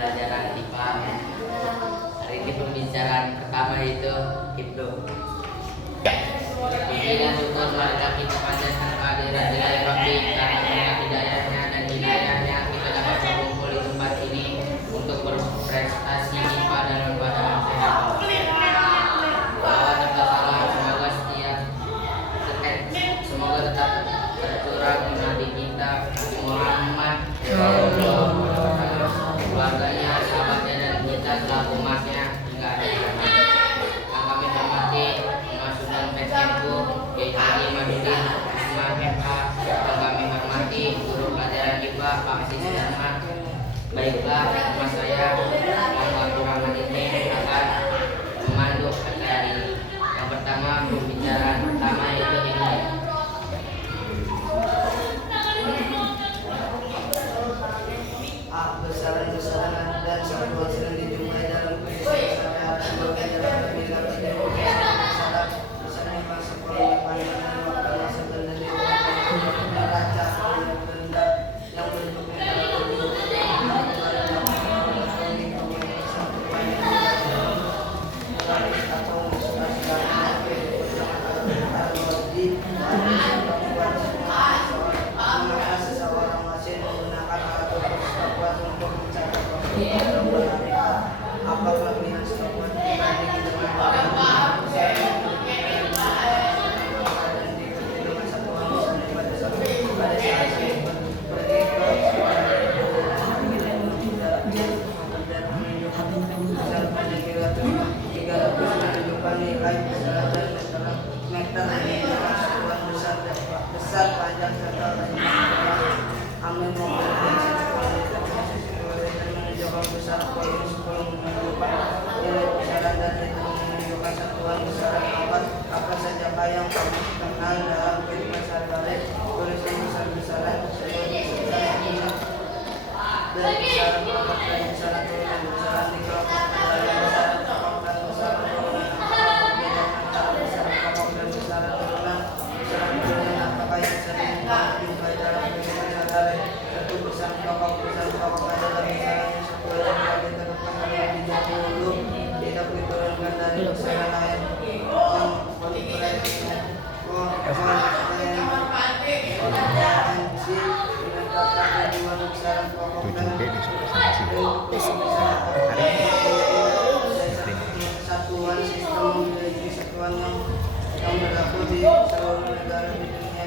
pelajaran IPA. Hari ini pembicaraan pertama itu Ibnu. Bimbingan syukur kepada kita panjatkan kehadiran Ilahi Rabbi karena berkat hidayahnya dan hidayahnya kita dapat berkumpul di tempat ini untuk berprestasi IPA dalam keadaan sehat. Bahwa tetap salah semoga tetap tercurah Nabi kita Muhammad, keluarganya, sahabatnya dan kita selaku umatnya hingga akhir zaman. Yang kami hormati Mas Sudan PSMU, Kiai Haji Madudin Usman MH. Yang kami hormati guru pelajaran IPA Pak Aziz Dharma. Baiklah, mas saya Muhammad Rahman ini akan memandu acara ini. Yang pertama, pembicaraan pertama yaitu ini. Besaran dan semua sedang dijumpai dalam kehidupan dan berjalan di dalam besaran yang masuk oleh pandangan waktu masa dan neraca benda yang bentuknya apakah dengan sekuat dibanding dengan besar panjang serta amin besar poin 10 menunjukkan nilai besaran dan itu menunjukkan satuan besaran apa saja yang kami kenal dalam kehidupan sehari-hari. Tulisan besar-besaran dan besaran pokok dan besaran turunan besaran dikelompok dalam besaran pokok dan besaran turunan berbeda antara besaran pokok dan besaran turunan apakah yang sering dijumpai dalam kehidupan sehari-hari. Satu besaran pokok adalah besaran tidak diturunkan dari besaran lain satuan sistem memiliki satuan yang berlaku di seluruh negara di dunia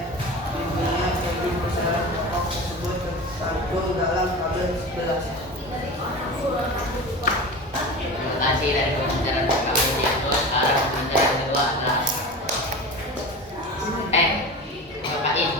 jadi besaran pokok tersebut tercantum dalam tabel 11. Terima kasih dari pembicaraan kami itu. Sekarang pembicaraan kedua adalah Pak Is.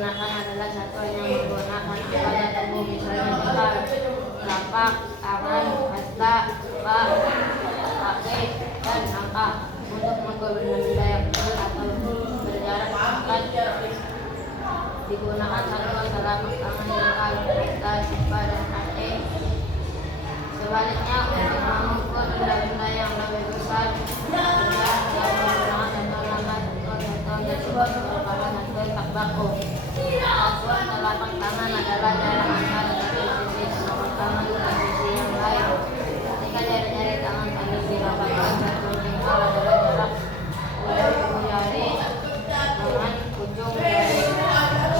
digunakan adalah satuan yang menggunakan anggota tubuh misalnya kepala, telapak tangan, mata, kaki, dan langkah untuk mengukur benda yang kecil atau berjarak dekat. Digunakan satuan telapak tangan yang mata, sifat, dan kaki. Sebaliknya untuk mengukur benda-benda yang lebih besar, menggunakan satuan langkah, satuan tersebut merupakan satuan tak baku. Satuan telapak tangan adalah jarak antara satu sisi telapak tangan dan sisi yang lain. Ketika jari-jari tangan saling dirapatkan, satuan jempol adalah jarak ujung jari dengan ujung jari.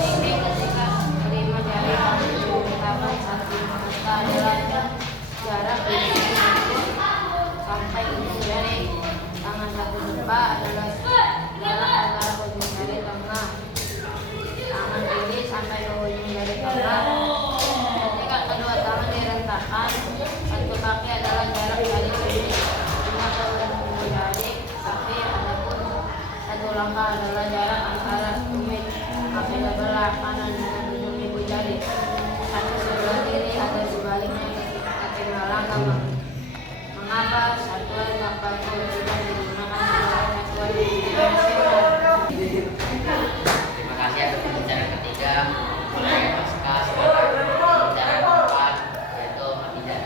Ini ketika kelima jari tangan diletakkan satu mata adalah jarak ujung sampai ujung jari tangan satu jempol adalah jarak antara ujung jari tengah tangan kiri sampai ke ujung jari tengah. Ketika kedua tangan direntakkan, satu kaki adalah jarak jari kiri dengan ke ujung jari kaki, adapun satu langkah adalah jarak antara tumit kaki sebelah kanan dengan ujung ibu jari. Satu sebelah kiri atau sebaliknya ketika kaki melangkah. Mengapa satuan tak baku tidak digunakan sebagai satuan internasional? Terima kasih atas pembicaraan ketiga. Saya Pasca, sekarang pembicaraan keempat yaitu Hamidah.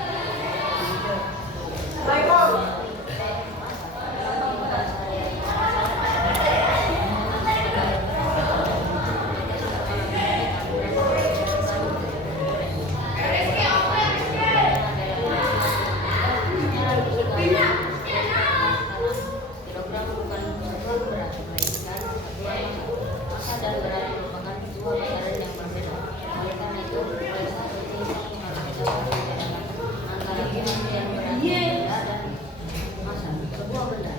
Kilogram bukan satuan berat, melainkan satuan massa dan berat merupakan dua besaran yang berbeda. Oleh karena itu, pada saat ini harus dapat membedakan antara kilogram yang berat benda dan massa sebuah benda.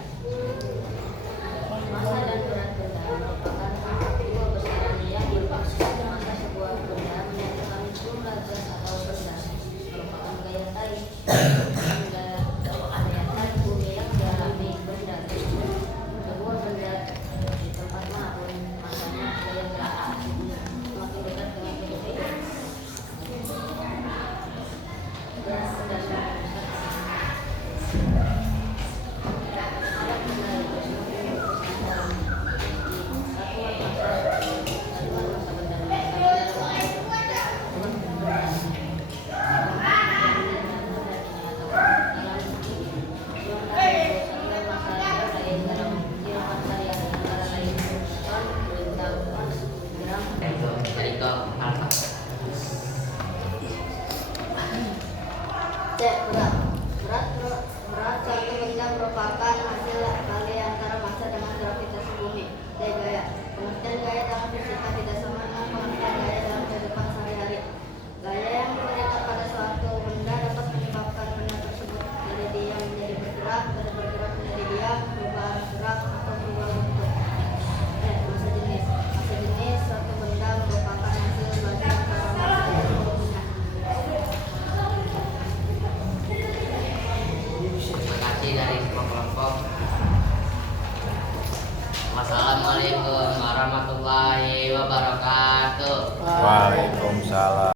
Massa dan berat benda merupakan dua besaran yang bermaksud massa sebuah benda menyatukan jumlah gas atau benda merupakan gaya tarik. Daya tarik bumi yang dialami benda tersebut. Sebuah benda di tempat manapun masanya gaya gerakan semakin dekat dengan titik itu. Gas berdasarkan ada benda itu semakin besar dalam satuan massa benda Dari ke Alfa. Berat suatu benda merupakan hasil kali antara massa dengan gravitasi bumi. Gaya. Pengertian gaya dalam fisika tidak sama dengan pengertian gaya dalam kehidupan sehari-hari. Gaya yang diberikan pada suatu benda dapat menyebabkan benda tersebut dari diam menjadi bergerak, dari bergerak menjadi diam, berubah gerak atau berubah bentuk. Massa jenis suatu benda merupakan hasil bagi antara massa dan volume. Terima kasih dari semua kelompok. Wassalamualaikum warahmatullahi wabarakatuh. Waalaikumsalam.